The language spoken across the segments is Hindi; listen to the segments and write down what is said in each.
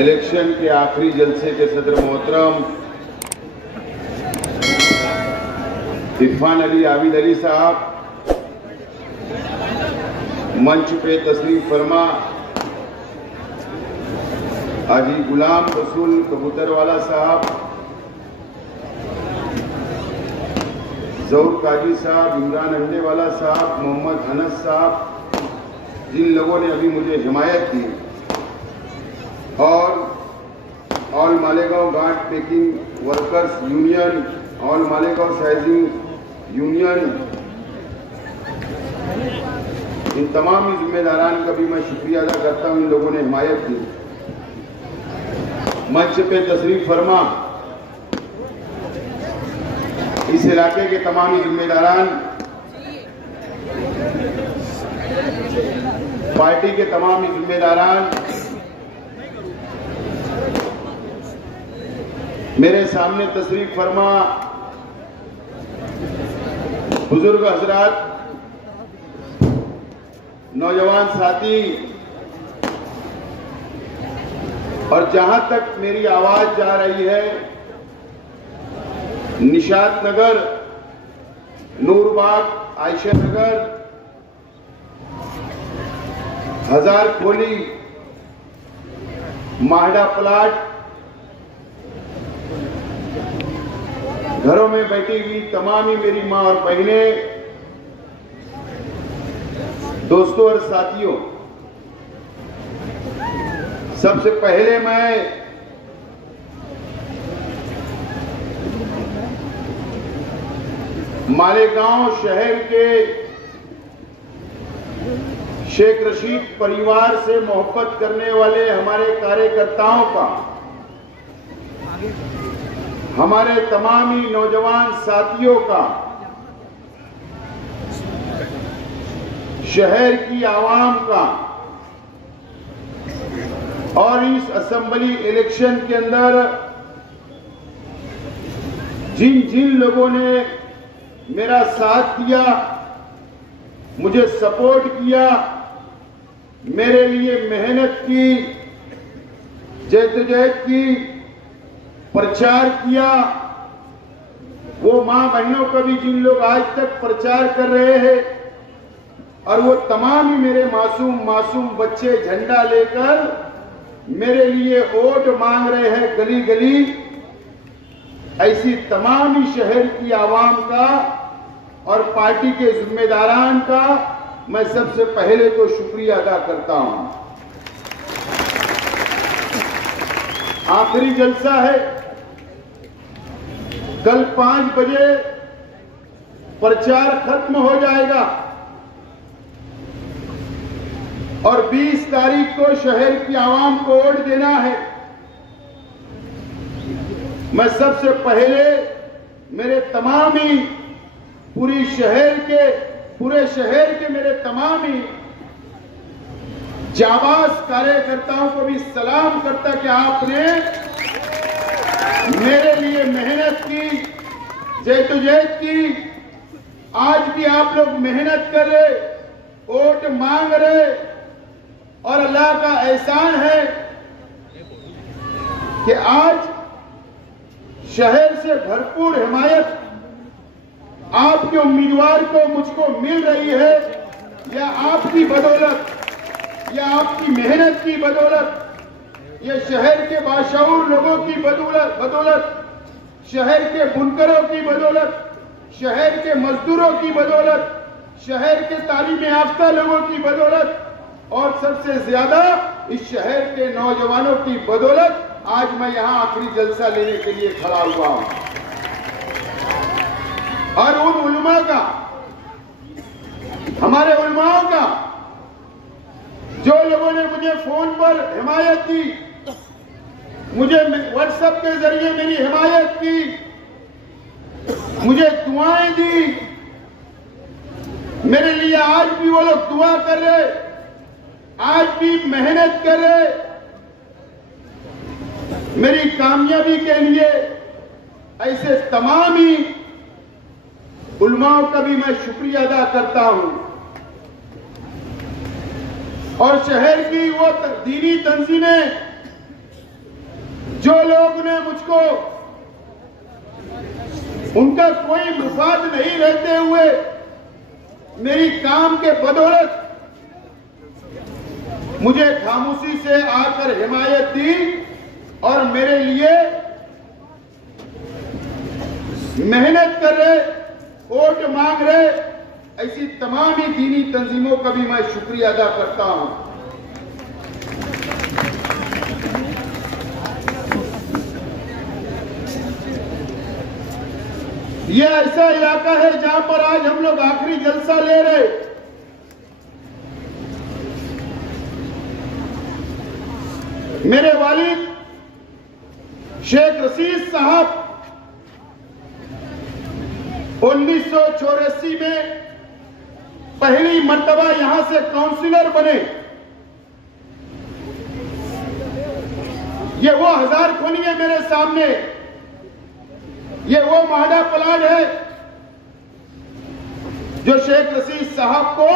इलेक्शन के आखिरी जलसे के सदर मोहतरम इरफान अली आबिद अली साहब, मंच पे तशरीफ फरमा हाजी गुलाम रसूल कबूतरवाला साहब, जहूर काजी साहब, इमरान अंडेवाला साहब, मोहम्मद अनस साहब, जिन लोगों ने अभी मुझे हिमायत दी, और ऑल मालेगांव घाट packing workers union, all Malegaon sizing union, इन तमाम जिम्मेदारान का भी मैं शुक्रिया अदा करता हूं। इन लोगों ने हिमायत दी। मंच पे तशरीफ फरमा इस इलाके के तमाम जिम्मेदारान, पार्टी के तमाम जिम्मेदारान, मेरे सामने तशरीफ फरमा बुजुर्ग हजरात, नौजवान साथी, और जहां तक मेरी आवाज जा रही है, निशात नगर, नूरबाग, आयशा नगर, हजार खोली, माहडा प्लाट, घरों में बैठी हुई तमाम ही मेरी मां और बहनें, दोस्तों और साथियों, सबसे पहले मैं मालेगांव शहर के शेख रशीद परिवार से मोहब्बत करने वाले हमारे कार्यकर्ताओं का, हमारे तमाम ही नौजवान साथियों का, शहर की आवाम का, और इस असेंबली इलेक्शन के अंदर जिन जिन लोगों ने मेरा साथ दिया, मुझे सपोर्ट किया, मेरे लिए मेहनत की, जद्दोजहद की, प्रचार किया, वो मां बहनों का भी जिन लोग आज तक प्रचार कर रहे हैं, और वो तमाम ही मेरे मासूम बच्चे झंडा लेकर मेरे लिए वोट मांग रहे हैं गली गली, ऐसी तमाम ही शहर की आवाम का और पार्टी के जिम्मेदारान का मैं सबसे पहले तो शुक्रिया अदा करता हूं। आखिरी जलसा है, कल 5 बजे प्रचार खत्म हो जाएगा और 20 तारीख को शहर की आवाम को वोट देना है। मैं सबसे पहले मेरे तमाम ही पूरे शहर के मेरे तमाम ही जाबाज कार्यकर्ताओं को भी सलाम करता कि आपने मेरे लिए मेहनत की, जद्दोजहद की, आज भी आप लोग मेहनत कर रहे, वोट मांग रहे, और अल्लाह का एहसान है कि आज शहर से भरपूर हिमायत आपके उम्मीदवार को मुझको मिल रही है, या आपकी बदौलत, या आपकी मेहनत की बदौलत, या शहर के बाशऊर लोगों की बदौलत, शहर के बुनकरों की बदौलत, शहर के मजदूरों की बदौलत, शहर के तालीम याफ्ता लोगों की बदौलत, और सबसे ज्यादा इस शहर के नौजवानों की बदौलत आज मैं यहां आखिरी जलसा लेने के लिए खड़ा हुआ हूं। और उन उलमा का, हमारे उलमाओं का, जो लोगों ने मुझे फोन पर हिमायत दी, मुझे व्हाट्सएप के जरिए मेरी हिमायत की, मुझे दुआएं दी, मेरे लिए आज भी वो लोग दुआ कर रहे, आज भी मेहनत कर रहे, मेरी कामयाबी के लिए, ऐसे तमाम ही उलमाओं का भी मैं शुक्रिया अदा करता हूं। और शहर की वो दीनी तंजीमें जो लोग ने मुझको उनका कोई मुफाद नहीं रहते हुए मेरी काम के बदौलत मुझे खामोशी से आकर हिमायत दी और मेरे लिए मेहनत कर रहे, वोट मांग रहे, ऐसी तमाम ही दीनी तंजीमों का भी मैं शुक्रिया अदा करता हूं। यह ऐसा इलाका है जहां पर आज हम लोग आखिरी जलसा ले रहे। मेरे वालिद शेख रशीद साहब 1984 में पहली मर्तबा यहां से काउंसिलर बने। ये वो हजार खोनी है मेरे सामने, ये वो माडा प्लाट है जो शेख रशीद साहब को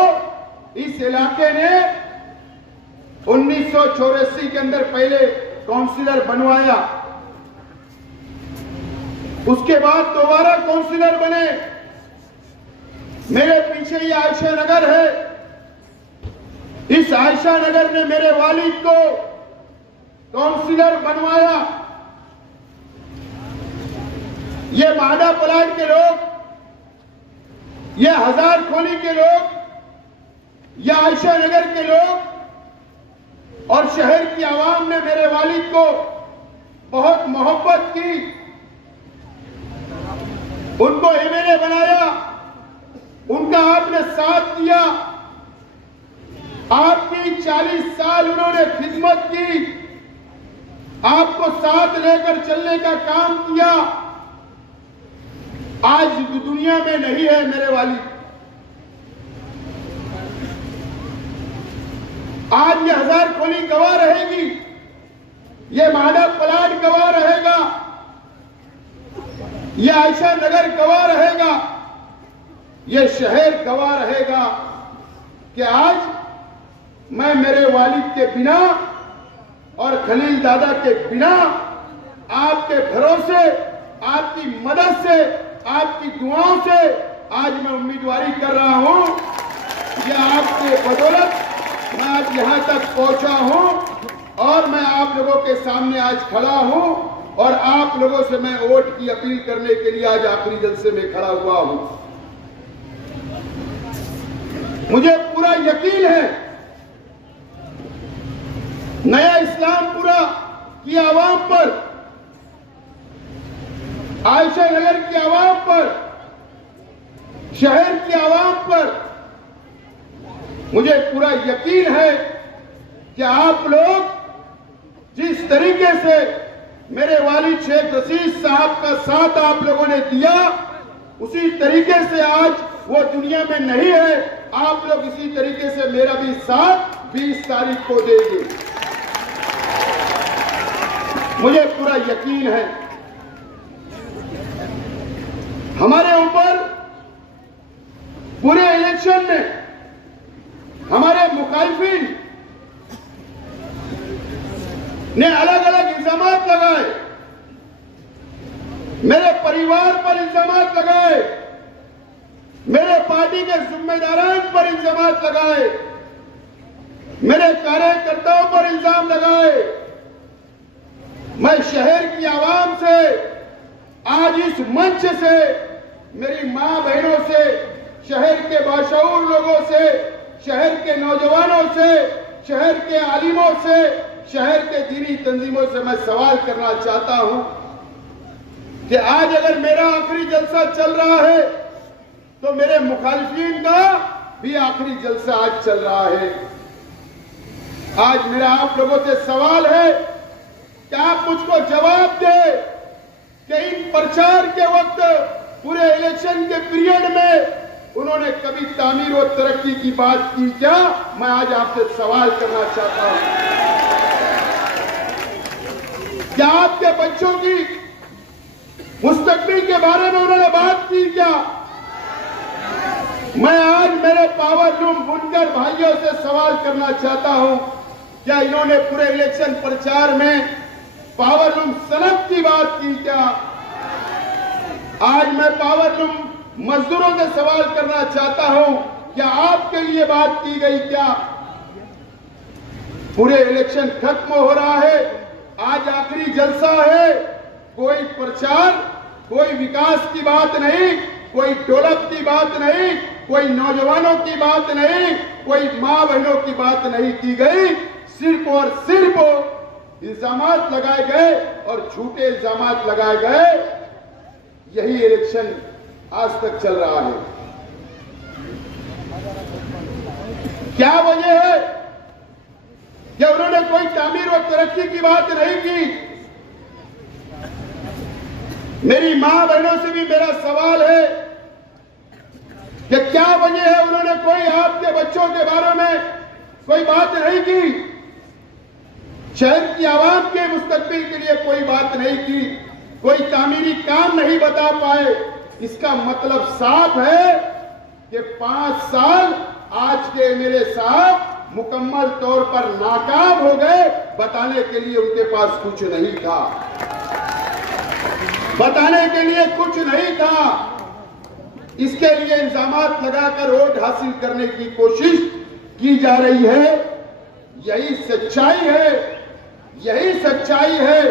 इस इलाके ने 1984 के अंदर पहले काउंसिलर बनवाया। उसके बाद दोबारा काउंसिलर बने। मेरे पीछे ये आयशा नगर है। इस आयशा नगर ने मेरे वालिद को काउंसिलर बनवाया। ये माडा प्लाट के लोग, ये हजार खोली के लोग, ये आयशा नगर के लोग और शहर की आवाम ने मेरे वालिद को बहुत मोहब्बत की, उनको एमएलए बनाया, उनका आपने साथ दिया। आपकी 40 साल उन्होंने खिदमत की, आपको साथ लेकर चलने का काम किया। आज दुनिया में नहीं है मेरे वालिद। आज ये हजार खोली गवाह रहेगी, ये माडा प्लाट गवाह रहेगा, ये आयशा नगर गवाह रहेगा, ये शहर गवाह रहेगा कि आज मैं मेरे वालिद के बिना और खलील दादा के बिना आपके भरोसे, आपकी मदद से, आपकी दुआओं से आज मैं उम्मीदवारी कर रहा हूं। यह आपके बदौलत मैं आज यहां तक पहुंचा हूं और मैं आप लोगों के सामने आज खड़ा हूं और आप लोगों से मैं वोट की अपील करने के लिए आज आखिरी जलसे में खड़ा हुआ हूं। मुझे पूरा यकीन है नया इस्लामपुरा की आवाम पर, आयशा नगर की आवाम पर, शहर की आवाम पर मुझे पूरा यकीन है कि आप लोग जिस तरीके से मेरे वालिद शेख रशीद साहब का साथ आप लोगों ने दिया, उसी तरीके से आज वो दुनिया में नहीं है। आप लोग इसी तरीके से मेरा भी साथ 20 तारीख को देंगे, मुझे पूरा यकीन है। हमारे ऊपर पूरे इलेक्शन में हमारे मुखालिफिन ने अलग अलग इल्जाम लगाए, मेरे परिवार पर इल्जाम लगाए, मेरे पार्टी के जिम्मेदारान पर इल्जाम लगाए, मेरे कार्यकर्ताओं पर इल्जाम लगाए। मैं शहर की आवाम से आज इस मंच से, मेरी मां बहनों से, शहर के बाशऊर लोगों से, शहर के नौजवानों से, शहर के आलिमों से, शहर के दीनी तंजीमों से मैं सवाल करना चाहता हूं कि आज अगर मेरा आखिरी जलसा चल रहा है तो मेरे मुखालिफिन का भी आखिरी जलसा आज चल रहा है। आज मेरा आप लोगों से सवाल है कि आप मुझको जवाब दे कि इन प्रचार के वक्त पूरे इलेक्शन के पीरियड में उन्होंने कभी तामीर और तरक्की की बात की क्या? मैं आज आपसे सवाल करना चाहता हूं। क्या आपके बच्चों की मुस्तकबिल के बारे में उन्होंने बात की क्या? मैं आज मेरे पावरलूम बुनकर भाइयों से सवाल करना चाहता हूं, क्या इन्होंने पूरे इलेक्शन प्रचार में पावरलूम सनद की बात की क्या? आज मैं पावरलूम मजदूरों से सवाल करना चाहता हूं, क्या आपके लिए बात की गई क्या? पूरे इलेक्शन खत्म हो रहा है, आज आखिरी जलसा है, कोई प्रचार, कोई विकास की बात नहीं, कोई डेवलप की बात नहीं, कोई नौजवानों की बात नहीं, कोई मां बहनों की बात नहीं की गई। सिर्फ और सिर्फ इल्जामात लगाए गए और झूठे इल्जामात लगाए गए। यही इलेक्शन आज तक चल रहा है। क्या वजह है कि उन्होंने कोई तामीर और तरक्की की बात नहीं की? मेरी मां बहनों से भी मेरा सवाल है कि क्या वजह है उन्होंने कोई आपके बच्चों के बारे में कोई बात नहीं की? शहर की आवाम के मुस्तकबिल के लिए कोई बात नहीं की, कोई तामीरी काम नहीं बता पाए। इसका मतलब साफ है कि 5 साल आज के एमएलए साहब मुकम्मल तौर पर नाकाम हो गए। बताने के लिए उनके पास कुछ नहीं था, बताने के लिए कुछ नहीं था। इसके लिए इल्जामात लगाकर वोट हासिल करने की कोशिश की जा रही है। यही सच्चाई है, यही सच्चाई है।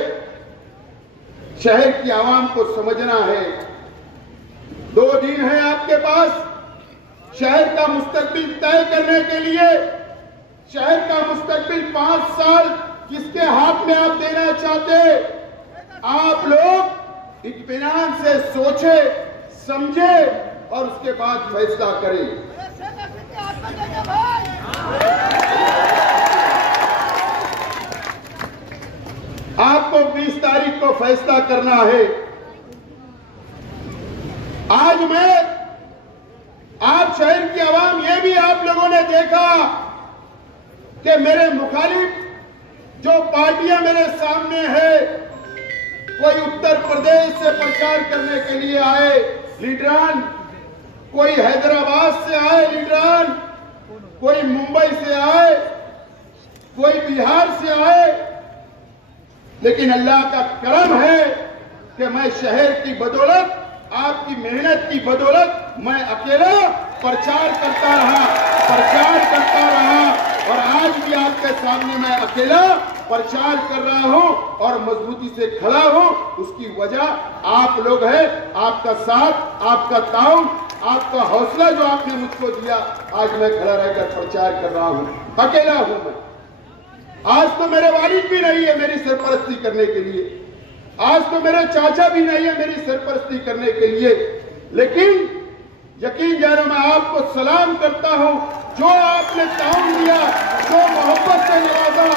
शहर की आवाम को समझना है। 2 दिन है आपके पास शहर का मुस्तकबिल तय करने के लिए। शहर का मुस्तकबिल 5 साल किसके हाथ में आप देना चाहते? आप लोग इत्मीनान से सोचे, समझे और उसके बाद फैसला करें। आपको 20 तारीख को फैसला करना है। आज आप शहर की आवाम, ये भी आप लोगों ने देखा कि मेरे मुखालिफ जो पार्टियां मेरे सामने है, कोई उत्तर प्रदेश से प्रचार करने के लिए आए लीडरान, कोई हैदराबाद से आए लीडरान, कोई मुंबई से आए, कोई बिहार से आए। लेकिन अल्लाह का करम है कि मैं शहर की बदौलत, आपकी मेहनत की बदौलत मैं अकेला प्रचार करता रहा और आज भी आपके सामने मैं अकेला प्रचार कर रहा हूं और मजबूती से खड़ा हूं। उसकी वजह आप लोग हैं, आपका साथ, आपका ताउन, आपका हौसला जो आपने मुझको दिया। आज मैं खड़ा रहकर प्रचार कर रहा हूं, अकेला हूं मैं। आज तो मेरे वालिद भी नहीं है मेरी सरपरस्ती करने के लिए, आज तो मेरे चाचा भी नहीं है मेरी सरपरस्ती करने के लिए। लेकिन यकीन जानो मैं आपको सलाम करता हूं, जो आपने ताउन दिया, जो मोहब्बत से नवाजा,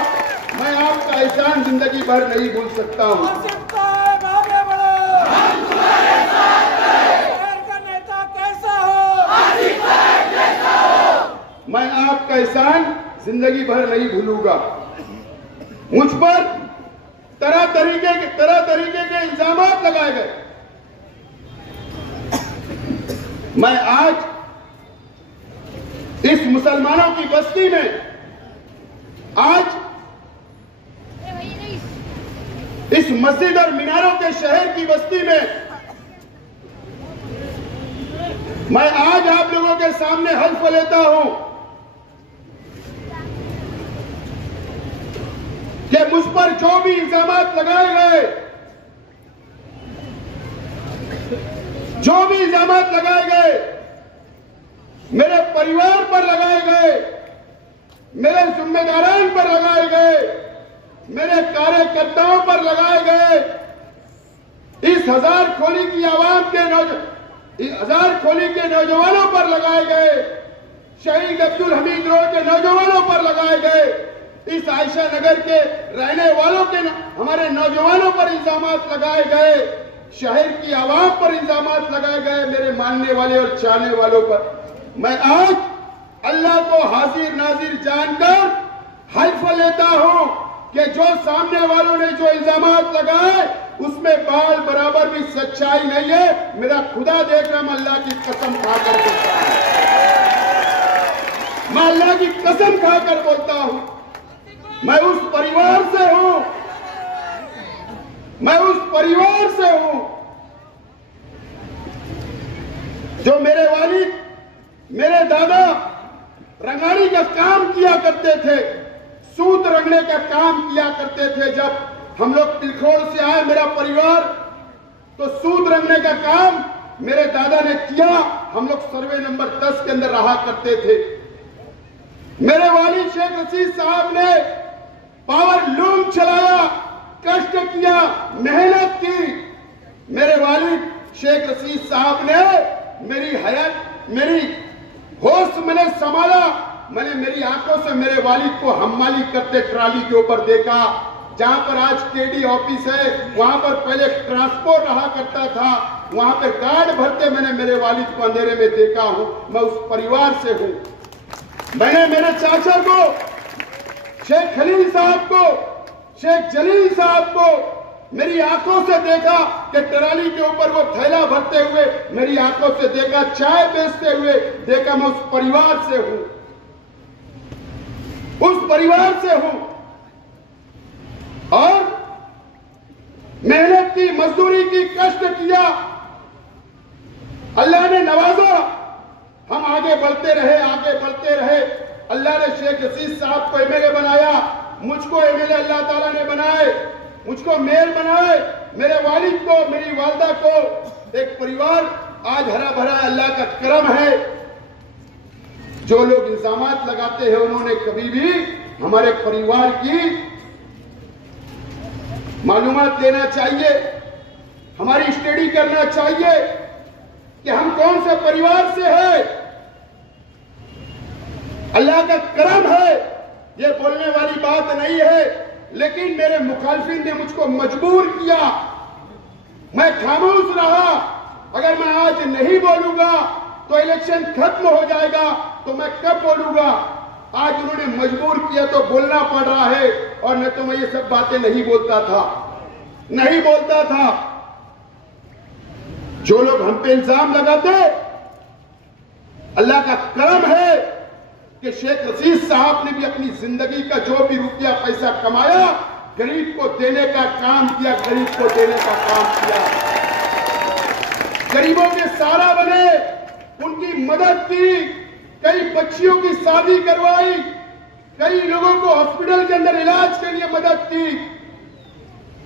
मैं आपका एहसान जिंदगी भर नहीं भूल सकता हूं। मैं आपका एहसान जिंदगी भर नहीं भूलूंगा। मुझ पर तरह तरीके के इल्जामात लगाए गए। मैं आज इस मुसलमानों की बस्ती में, आज इस मस्जिद और मीनारों के शहर की बस्ती में मैं आज आप लोगों के सामने हल्फ लेता हूं कि मुझ पर जो भी इल्जामात लगाए गए, जो भी इल्जामात लगाए गए, मेरे परिवार पर लगाए गए, मेरे जिम्मेदारान पर लगाए गए, मेरे कार्यकर्ताओं पर लगाए गए, इस हजारखोली की आवाम के हजारखोली के नौजवानों पर लगाए गए, शहीद अब्दुल हमीद रोड के नौजवानों पर लगाए गए, इस आयशा नगर के रहने वालों के हमारे नौजवानों पर इल्जामात लगाए गए, शहर की आवाम पर इल्जामात लगाए गए, मेरे मानने वाले और चाहने वालों पर। मैं आज अल्लाह को हाजिर नाजिर जानकर हल्फ लेता हूं कि जो सामने वालों ने जो इल्जामात लगाए उसमें बाल बराबर भी सच्चाई नहीं है। मेरा खुदा देख रहा, मैं अल्लाह की कसम खाकर बोलता हूं, मैं अल्लाह की कसम खाकर बोलता हूं, मैं उस परिवार से हूं मैं उस परिवार से हूं जो मेरे वालिद, मेरे दादा रंगारी का काम किया करते थे, सूत रंगने का काम किया करते थे। जब हम लोग तिलखोड़ से आए मेरा परिवार, तो सूत रंगने का काम मेरे दादा ने किया। हम लोग सर्वे नंबर 10 के अंदर रहा करते थे। मेरे वालिद शेख रशीद साहब ने पावर लूम चलाया, कष्ट किया, मेहनत की। मेरे वालिद शेख रशीद साहब ने मेरी हयात, मेरी होश मैंने संभाला। मैंने मेरी आंखों से मेरे वालिद को हम्माली करते ट्राली के ऊपर देखा। जहां पर आज केडी ऑफिस है, वहां पर पहले ट्रांसपोर्ट रहा करता था, वहां पर गार्ड भरते मैंने मेरे वालिद को अंधेरे में देखा हूं। मैं उस परिवार से हूं। मैंने मेरे चाचा को, शेख खलील साहब को, शेख जलील साहब को मेरी आंखों से देखा कि ट्राली के ऊपर वो थैला भरते हुए मेरी आंखों से देखा, चाय बेचते हुए देखा। मैं उस परिवार से हूं, उस परिवार से हूं। और मेहनत की, मजदूरी की, कष्ट किया, अल्लाह ने नवाजा। हम आगे बढ़ते रहे, आगे बढ़ते रहे। अल्लाह ने शेख रशीद साहब को एमएलए बनाया, मुझको एमएलए अल्लाह ताला ने बनाए, मुझको मेयर बनाए, मेरे वालिद को, मेरी वालदा को। एक परिवार आज हरा भरा, अल्लाह का करम है। जो लोग इल्जामात लगाते हैं उन्होंने कभी भी हमारे परिवार की मालूमात लेना चाहिए, हमारी स्टडी करना चाहिए कि हम कौन से परिवार से हैं। अल्लाह का करम है, ये बोलने वाली बात नहीं है। लेकिन मेरे मुखालफिन ने मुझको मजबूर किया, मैं खामोश रहा। अगर मैं आज नहीं बोलूंगा तो इलेक्शन खत्म हो जाएगा, तो मैं कब बोलूंगा। आज उन्होंने मजबूर किया तो बोलना पड़ रहा है, और न तो मैं ये सब बातें नहीं बोलता था, नहीं बोलता था। जो लोग हम पे इल्जाम लगाते, अल्लाह का करम है कि शेख रशीद साहब ने भी अपनी जिंदगी का जो भी रुपया पैसा कमाया, गरीब को देने का काम किया, गरीब को देने का काम किया। गरीबों के सहारा बने, उनकी मदद की, कई बच्चियों की शादी करवाई, कई लोगों को हॉस्पिटल के अंदर इलाज के लिए मदद की,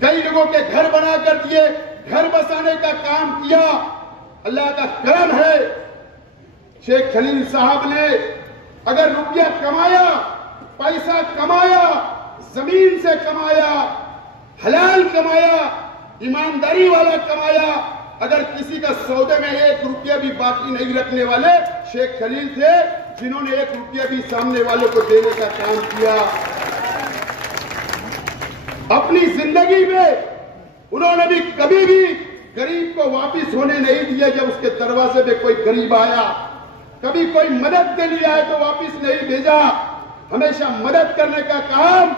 कई लोगों के घर बनाकर दिए, घर बसाने का काम किया। अल्लाह का करम है। शेख खलील साहब ने अगर रुपया कमाया, पैसा कमाया, जमीन से कमाया, हलाल कमाया, ईमानदारी वाला कमाया, अगर किसी का सौदे में 1 रुपया भी बाकी नहीं रखने वाले शेख खलील थे, जिन्होंने 1 रुपया भी सामने वालों को देने का काम किया। अपनी जिंदगी में उन्होंने भी कभी भी गरीब को वापिस होने नहीं दिया। जब उसके दरवाजे पे कोई गरीब आया, कभी कोई मदद के लिए आए तो वापिस नहीं भेजा। हमेशा मदद करने का काम,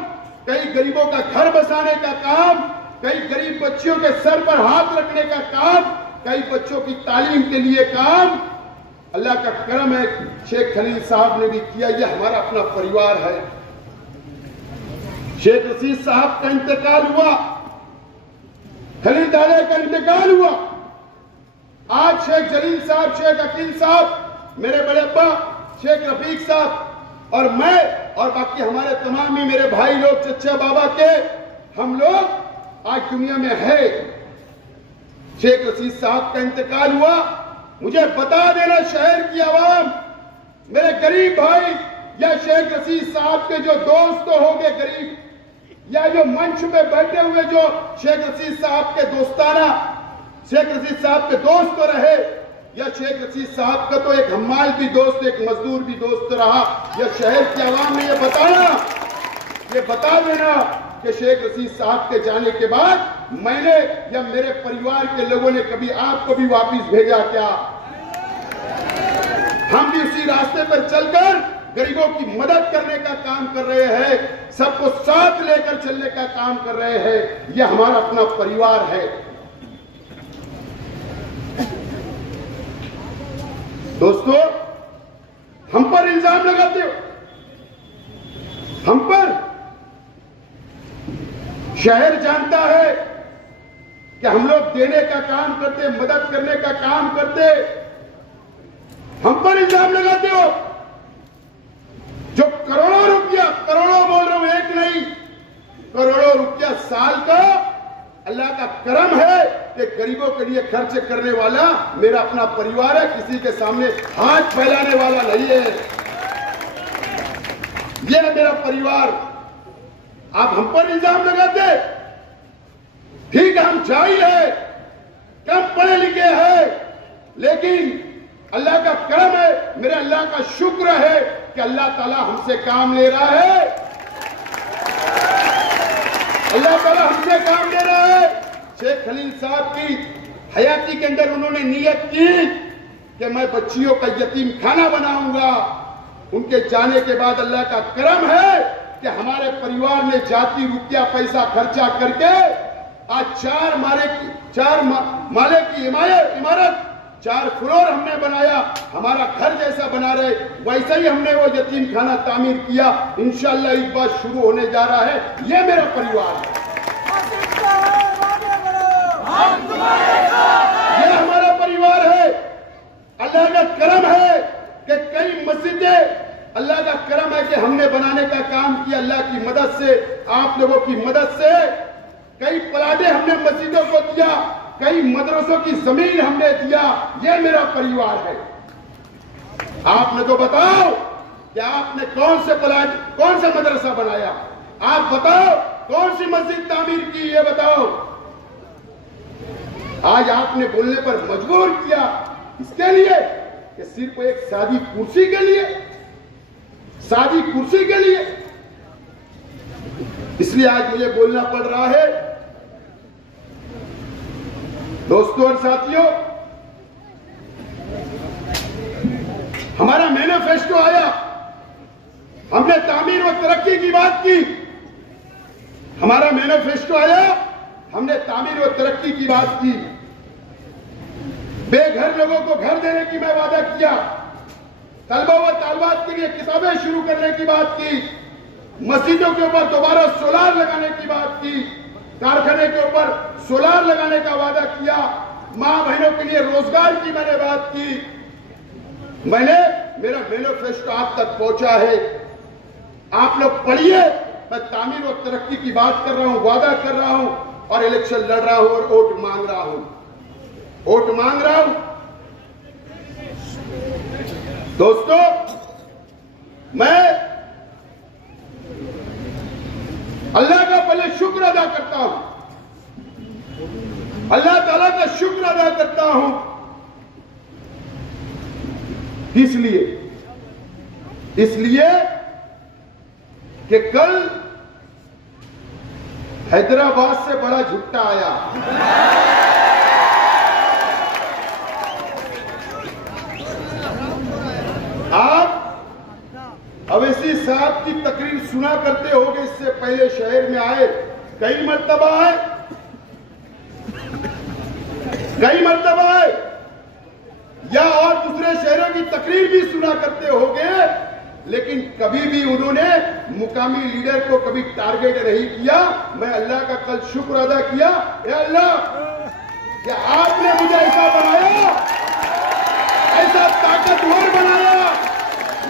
कई गरीबों का घर बसाने का काम, कई गरीब बच्चियों के सर पर हाथ रखने का काम, कई बच्चों की तालीम के लिए काम। अल्लाह का करम है, शेख खलील साहब ने भी किया। यह हमारा अपना परिवार है। शेख रशीद साहब का इंतकाल हुआ, खलील दादा का इंतकाल हुआ। आज शेख जलील साहब, शेख अकील साहब, मेरे बड़े अब्बा शेख रफीक साहब और मैं और बाकी हमारे तमाम ही मेरे भाई लोग, चच्चा बाबा के, हम लोग आज दुनिया में है। शेख रशीद साहब का इंतकाल हुआ। मुझे बता देना शहर की आवाम, मेरे गरीब भाई, या शेख रशीद साहब के जो दोस्त होंगे गरीब, या जो मंच पे बैठे हुए जो शेख रशीद साहब के दोस्ताना, शेख रशीद साहब के दोस्त रहे, या शेख रशीद साहब का तो एक हम्माल भी दोस्त, एक मजदूर भी दोस्त रहा। या शहर की आवाम ने ये बताना, ये बता देना कि शेख रशीद साहब के जाने के बाद मैंने या मेरे परिवार के लोगों ने कभी आपको भी वापिस भेजा क्या? हम भी उसी रास्ते पर चलकर गरीबों की मदद करने का काम कर रहे हैं, सबको साथ लेकर चलने का काम कर रहे हैं। यह हमारा अपना परिवार है। दोस्तों, हम पर इल्जाम लगाते हो, हम पर। शहर जानता है, कि हम लोग देने का काम करते, मदद करने का काम करते, हम पर इल्जाम लगाते हो। जो करोड़ों रुपया, करोड़ों बोल रहा हूं, एक नहीं, करोड़ों रुपया साल का अल्लाह का करम है कि गरीबों के लिए खर्च करने वाला मेरा अपना परिवार है, किसी के सामने हाथ फैलाने वाला नहीं है। यह है मेरा परिवार। आप हम पर इल्जाम लगाते, ठीक है, हम जाहिल है, कम पढ़े लिखे हैं, लेकिन अल्लाह का करम है, मेरे अल्लाह का शुक्र है कि अल्लाह ताला हमसे काम ले रहा है, अल्लाह ताला हमसे काम ले रहा है। शेख खलील साहब की हयाती के अंदर उन्होंने नियत की कि मैं बच्चियों का यतीम खाना बनाऊंगा। उनके जाने के बाद अल्लाह का करम है कि हमारे परिवार ने जाती रुपया पैसा खर्चा करके आज 4 माले की इमारत 4 फ्लोर हमने बनाया। हमारा घर जैसा बना रहे वैसा ही हमने वो यतीम खाना तामीर किया। इंशाअल्लाह इस बार शुरू होने जा रहा है। ये मेरा परिवार है, ये हमारा परिवार है। अल्लाह का करम है कि कई मस्जिदें, अल्लाह का करम है कि हमने बनाने का काम किया। अल्लाह की मदद से, आप लोगों की मदद से कई प्लाटे हमने मस्जिदों को दिया, कई मदरसों की जमीन हमने दिया। ये मेरा परिवार है। आपने तो बताओ कि आपने कौन से प्लाट, कौन सा मदरसा बनाया, आप बताओ कौन सी मस्जिद तामीर की, ये बताओ। आज आपने बोलने पर मजबूर किया इसके लिए कि सिर्फ एक सादी कुर्सी के लिए, सादी कुर्सी के लिए, इसलिए आज मुझे बोलना पड़ रहा है। दोस्तों और साथियों, हमारा मैनिफेस्टो आया, हमने तामीर व तरक्की की बात की। हमारा मैनिफेस्टो आया, हमने तामीर व तरक्की की बात की। बेघर लोगों को घर देने की मैं वादा किया। तलबा व तालबात के लिए किताबें शुरू करने की बात की। मस्जिदों के ऊपर दोबारा सोलार लगाने की बात की। कारखाने के ऊपर सोलार लगाने का वादा किया। मां बहनों के लिए रोजगार की मैंने बात की। मेरा मैनिफेस्टो आप तक पहुंचा है, आप लोग पढ़िए। मैं तामीर और तरक्की की बात कर रहा हूं, वादा कर रहा हूं और इलेक्शन लड़ रहा हूं और वोट मांग रहा हूं, वोट मांग रहा हूं। दोस्तों, मैं अल्लाह का पहले शुक्र अदा करता हूं, अल्लाह ताला का शुक्र अदा करता हूं। इसलिए कि कल हैदराबाद से बड़ा झुट्टा आया। आप अवैसी साहब की तकरीर सुना करते होंगे, इससे पहले शहर में आए, कई मर्तबा आए, कई मर्तबा आए, या और दूसरे शहरों की तकरीर भी सुना करते होंगे, लेकिन कभी भी उन्होंने मुकामी लीडर को कभी टारगेट नहीं किया। मैं अल्लाह का कल शुक्र अदा किया, या अल्लाह कि आपने मुझे ऐसा बनाया, ऐसा ताकतवर बनाया।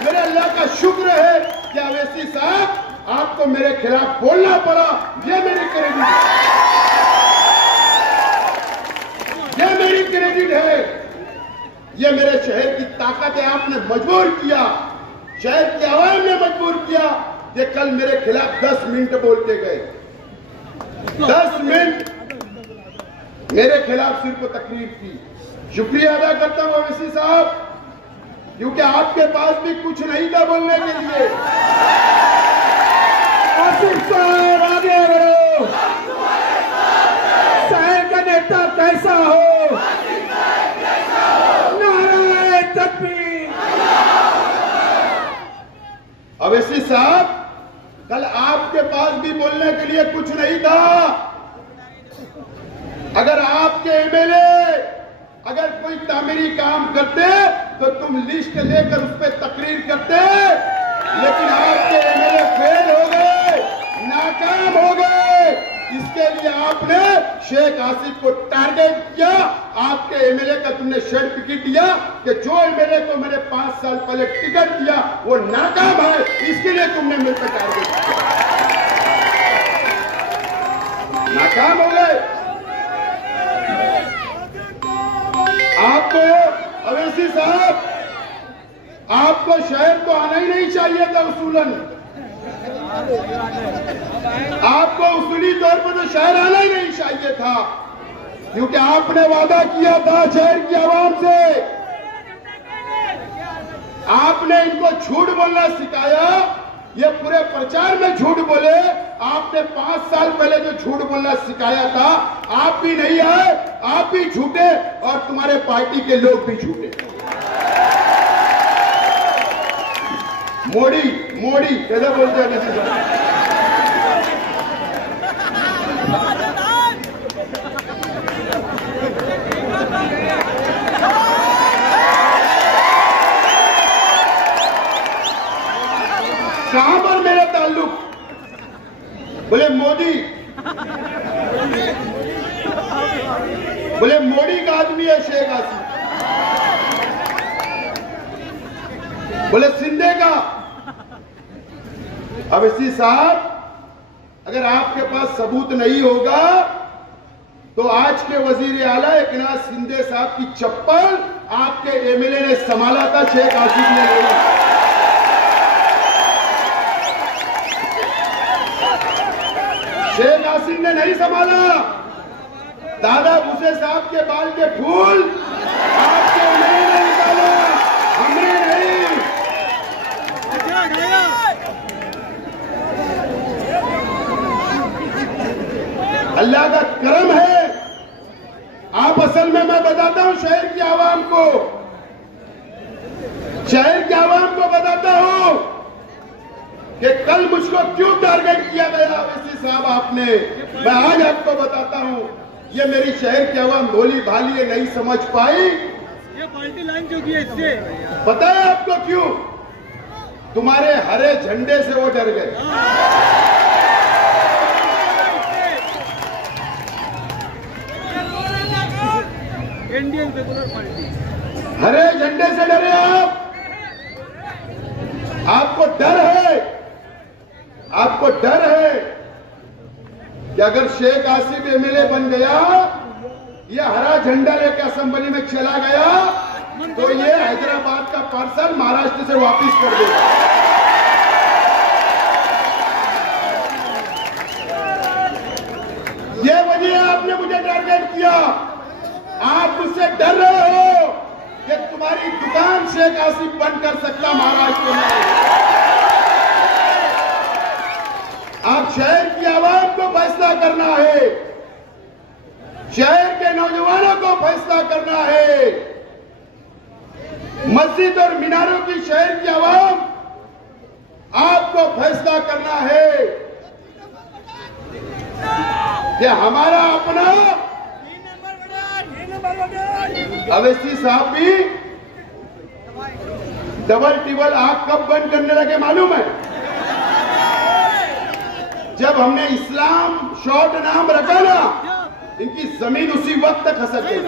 मेरे अल्लाह का शुक्र है कि अवैसी साहब आपको मेरे खिलाफ बोलना पड़ा। ये मेरी क्रेडिट है, ये मेरी क्रेडिट है, ये मेरे शहर की ताकत है। आपने मजबूर किया, शहर की आवाम ने मजबूर किया कि कल मेरे खिलाफ 10 मिनट बोल के गए। 10 मिनट मेरे खिलाफ सिर्फ तकरीर की। शुक्रिया अदा करता हूं अवैसी साहब, क्योंकि आपके पास भी कुछ नहीं था बोलने के लिए। आसिफ साहब आगे बढ़ो, शहर का नेता कैसा हो, नारे तकबीर। अवैसी साहब, कल आपके पास भी बोलने के लिए कुछ नहीं था। अगर आपके एमएलए अगर कोई तामीरी काम करते तो तुम लिस्ट लेकर उस पर तकरीर करते, लेकिन आपके एमएलए फेल हो गए, नाकाम हो गए। इसके लिए कि आपने शेख आसिफ को टारगेट किया, आपके एमएलए का तुमने सर्टिफिकेट दिया कि जो एमएलए को मैंने 5 साल पहले टिकट दिया वो नाकाम है, इसके लिए तुमने मिलकर टारगेट किया। नाकाम हो गए। आपको अवैसी साहब, आपको शहर तो आना ही नहीं चाहिए था उसूलन। आपको उसूली तौर पर तो शहर आना ही नहीं चाहिए था, क्योंकि आपने वादा किया था शहर की आवाम से। आपने इनको झूठ बोलना सिखाया, ये पूरे प्रचार में झूठ बोले। आपने 5 साल पहले जो झूठ बोलना सिखाया था, आप भी नहीं आए, आप भी झूठे और तुम्हारे पार्टी के लोग भी झूठे। मोदी मोदी कैसे बोलते हैं किसी को? कहां पर मेरा ताल्लुक? बोले मोदी, बोले मोदी का आदमी है शेख आसिफ, बोले सिंधे का। अवैसी साहब, अगर आपके पास सबूत नहीं होगा तो आज के वजीर आला एकनाथ शिंदे साहब की चप्पल आपके एमएलए ने संभाला था, शेख आसिफ ने नहीं। शेख आसिफ ने नहीं संभाला। दादा भूसे साहब के बाल के फूल आपके एमएलए ने निकाला, हमने नहीं। अल्लाह का करम है। आप असल में, मैं बताता हूं शहर की आवाम को, शहर की आवाम को बताता हूं कि कल मुझको क्यों टारगेट किया गया अवैसी साहब आपने। मैं आज आपको बताता हूं, ये मेरी शहर की आवाम भोली भाली है, नहीं समझ पाई। ये पार्टी लाइन जो की है इससे पता है आपको क्यों? तुम्हारे हरे झंडे से वो डर गए। इंडियन सेकुलर पार्टी हरे झंडे से डरे आप। आपको डर है, आपको डर है कि अगर शेख आसिफ एमएलए बन गया, ये हरा झंडा लेकर असेंबली में चला गया तो ये हैदराबाद का पार्सल महाराष्ट्र से वापस कर देगा। ये वजह आपने मुझे टारगेट किया। आप मुझसे डर रहे हो कि तुम्हारी दुकान शेख आसिफ बंद कर सकता महाराष्ट्र में। आप शहर की आवाम को फैसला करना है, शहर के नौजवानों को फैसला करना है। मस्जिद और मीनारों की शहर की आवाम आपको फैसला करना है कि हमारा अपना। अवैसी साहब भी डबल टिबल आग कब बंद करने लगे मालूम है? जब हमने इस्लाम शॉर्ट नाम रखा ना, इनकी जमीन उसी वक्त तक खसक गई,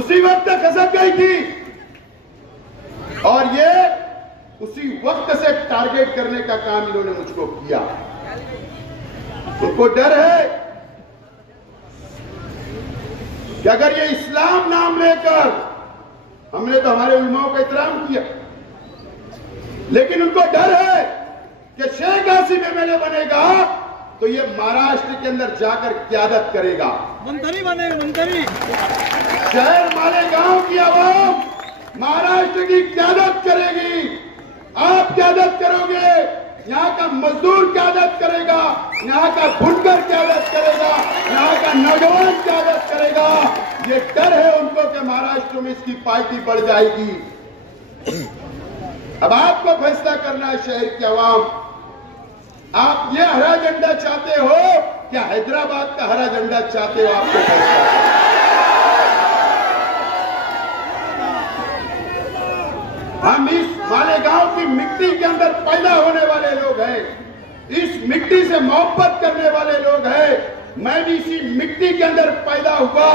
उसी वक्त तक खसक गई थी। और ये उसी वक्त से टारगेट करने का काम इन्होंने मुझको किया। उनको डर है कि अगर ये इस्लाम नाम लेकर, हमने तो हमारे उलमाओं का एहतराम किया, लेकिन उनको डर है कि शेख आसिफ एमएलए बनेगा तो ये महाराष्ट्र के अंदर जाकर क्यादत करेगा, मंत्री बनेगा, मंत्री। शहर मालेगांव की आवाम महाराष्ट्र की क्यादत करेगी। आप क्यादत करोगे, यहाँ का मजदूर क्यादत करेगा, यहाँ का बुनकर क्यादत करेगा, यहाँ का नौजवान क्यादत करेगा। ये डर है उनको कि महाराष्ट्र में इसकी पार्टी बढ़ जाएगी। अब आपको फैसला करना है शहर की आवाम, आप ये हरा झंडा चाहते हो क्या हैदराबाद का हरा झंडा चाहते हो? आपको फैसला हम इस मालेगांव की मिट्टी के अंदर पैदा होने वाले लोग हैं। इस मिट्टी से मोहब्बत करने वाले लोग हैं। मैं भी इसी मिट्टी के अंदर पैदा हुआ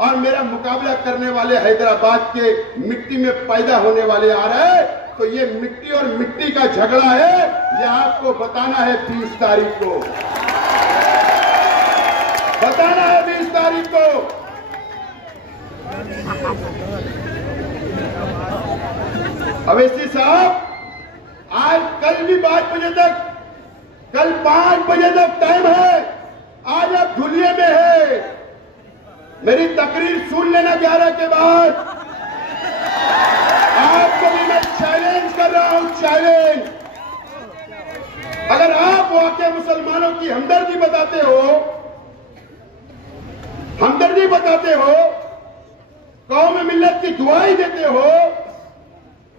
और मेरा मुकाबला करने वाले हैदराबाद के मिट्टी में पैदा होने वाले आ रहे हैं। तो ये मिट्टी और मिट्टी का झगड़ा है, ये आपको बताना है 20 तारीख को, बताना है 20 तारीख को। अवैसी साहब, आज कल भी 5 बजे तक, कल 5 बजे तक टाइम है, आज आप धुलिये में है। मेरी तकरीर सुन लेना 11 के बाद। आपको भी मैं चैलेंज कर रहा हूं, चैलेंज। अगर आप वाकई मुसलमानों की हमदर्दी बताते हो, हमदर्दी बताते हो, कौम मिल्लत की दुआई देते हो,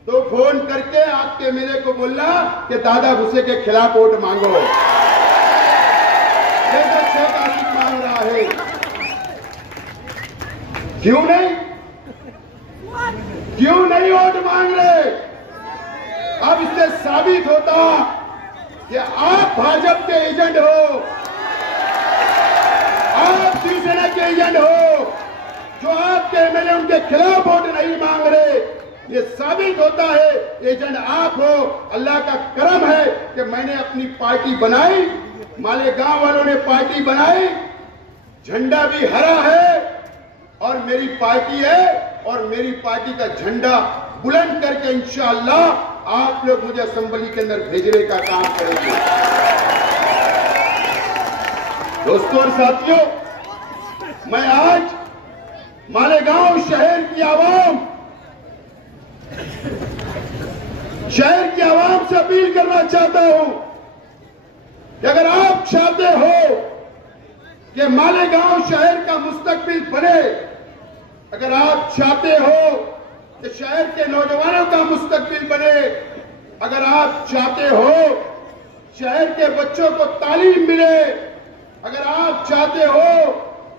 तो फोन करके आपके मेरे को बोलना कि दादा भूसे के खिलाफ वोट मांगो, जैसा शेख आसिफ मांग रहा है। क्यों नहीं, क्यों नहीं वोट मांग रहे? अब इससे साबित होता कि आप भाजपा के एजेंट हो, आप शिवसेना के एजेंट हो। जो आपके एमएलए उनके खिलाफ वोट नहीं मांग रहे, ये साबित होता है एजेंट आप हो। अल्लाह का करम है कि मैंने अपनी पार्टी बनाई, मालेगांव वालों ने पार्टी बनाई, झंडा भी हरा है और मेरी पार्टी है, और मेरी पार्टी का झंडा बुलंद करके इंशाअल्लाह आप लोग मुझे असेंबली के अंदर भेजने का काम करेंगे। दोस्तों और साथियों, मैं आज मालेगांव शहर की आवाम से अपील करना चाहता हूं कि अगर आप चाहते हो कि मालेगांव शहर का मुस्तकबिल बने, अगर आप चाहते हो कि शहर के नौजवानों का मुस्तकबिल बने, अगर आप चाहते हो शहर के बच्चों को तालीम मिले, अगर आप चाहते हो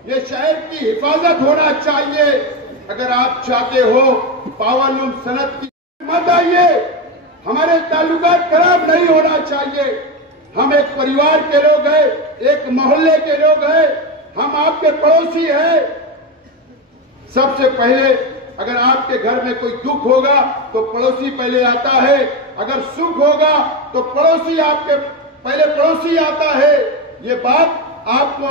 ये शहर की हिफाजत होना चाहिए, अगर आप चाहते हो पावरलूम सनत की मत आइए, हमारे ताल्लुकात खराब नहीं होना चाहिए। हम एक परिवार के लोग हैं, एक मोहल्ले के लोग हैं, हम आपके पड़ोसी हैं। सबसे पहले अगर आपके घर में कोई दुख होगा तो पड़ोसी पहले आता है, अगर सुख होगा तो पड़ोसी आपके पहले पड़ोसी आता है। ये बात आपको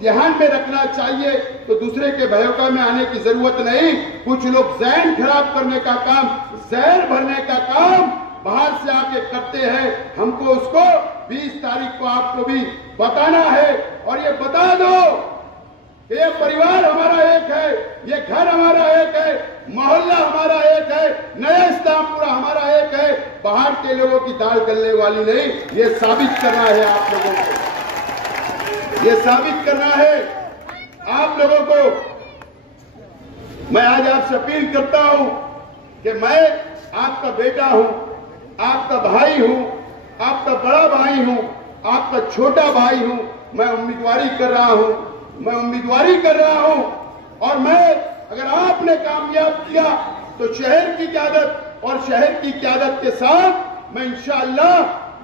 ध्यान में रखना चाहिए। तो दूसरे के भयौका में आने की जरूरत नहीं। कुछ लोग जहन खराब करने का काम, जहर भरने का काम बाहर से आके करते हैं। हमको उसको 20 तारीख को आपको भी बताना है, और ये बता दो ये परिवार हमारा एक है, ये घर हमारा एक है, मोहल्ला हमारा एक है, नया इस्लामपुरा हमारा एक है। बाहर के लोगों की दाल गलने वाली नहीं। ये साबित करना है आप लोगों को, ये साबित करना है आप लोगों को। मैं आज आपसे अपील करता हूं कि मैं आपका बेटा हूं, आपका भाई हूं, आपका बड़ा भाई हूं, आपका छोटा भाई हूं। मैं उम्मीदवारी कर रहा हूं, मैं उम्मीदवारी कर रहा हूं, और मैं अगर आपने कामयाब किया तो शहर की क़यादत और शहर की क़यादत के साथ मैं इंशाअल्लाह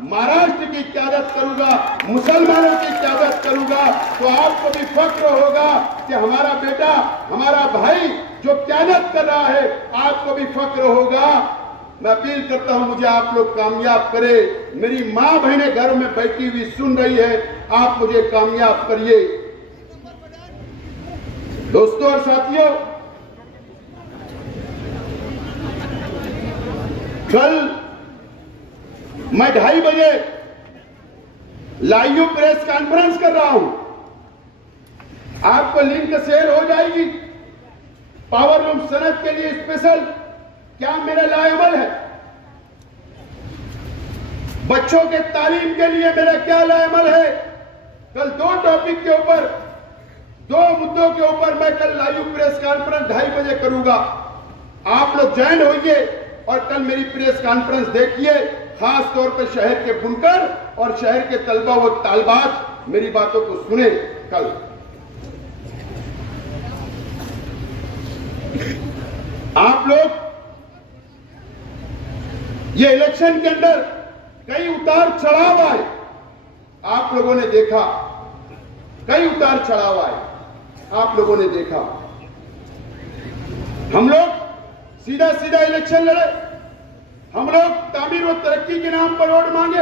महाराष्ट्र की क़यादत करूंगा, मुसलमानों की क़यादत करूंगा। तो आपको भी फख्र होगा कि हमारा बेटा, हमारा भाई जो क़यादत कर रहा है, आपको भी फख्र होगा। मैं अपील करता हूं मुझे आप लोग कामयाब करें। मेरी मां बहनें घर में बैठी हुई सुन रही है, आप मुझे कामयाब करिए। दोस्तों और साथियों, कल मैं 2:30 बजे लाइव प्रेस कॉन्फ्रेंस कर रहा हूं, आपको लिंक शेयर हो जाएगी। पावरलूम सनत के लिए स्पेशल क्या मेरा लाएमल है, बच्चों के तालीम के लिए मेरा क्या लाएमल है। कल 2 टॉपिक के ऊपर, 2 मुद्दों के ऊपर मैं कल लाइव प्रेस कॉन्फ्रेंस 2:30 बजे करूंगा। आप लोग ज्वाइन होइए और कल मेरी प्रेस कॉन्फ्रेंस देखिए। खास तौर पर शहर के बुनकर और शहर के तलबा व तालबात मेरी बातों को सुने। कल आप लोग ये इलेक्शन के अंदर कई उतार चढ़ाव आए, आप लोगों ने देखा, कई उतार चढ़ाव आए, आप लोगों ने देखा। हम लोग सीधा सीधा इलेक्शन लड़े, हम लोग तामीर व तरक्की के नाम पर वोट मांग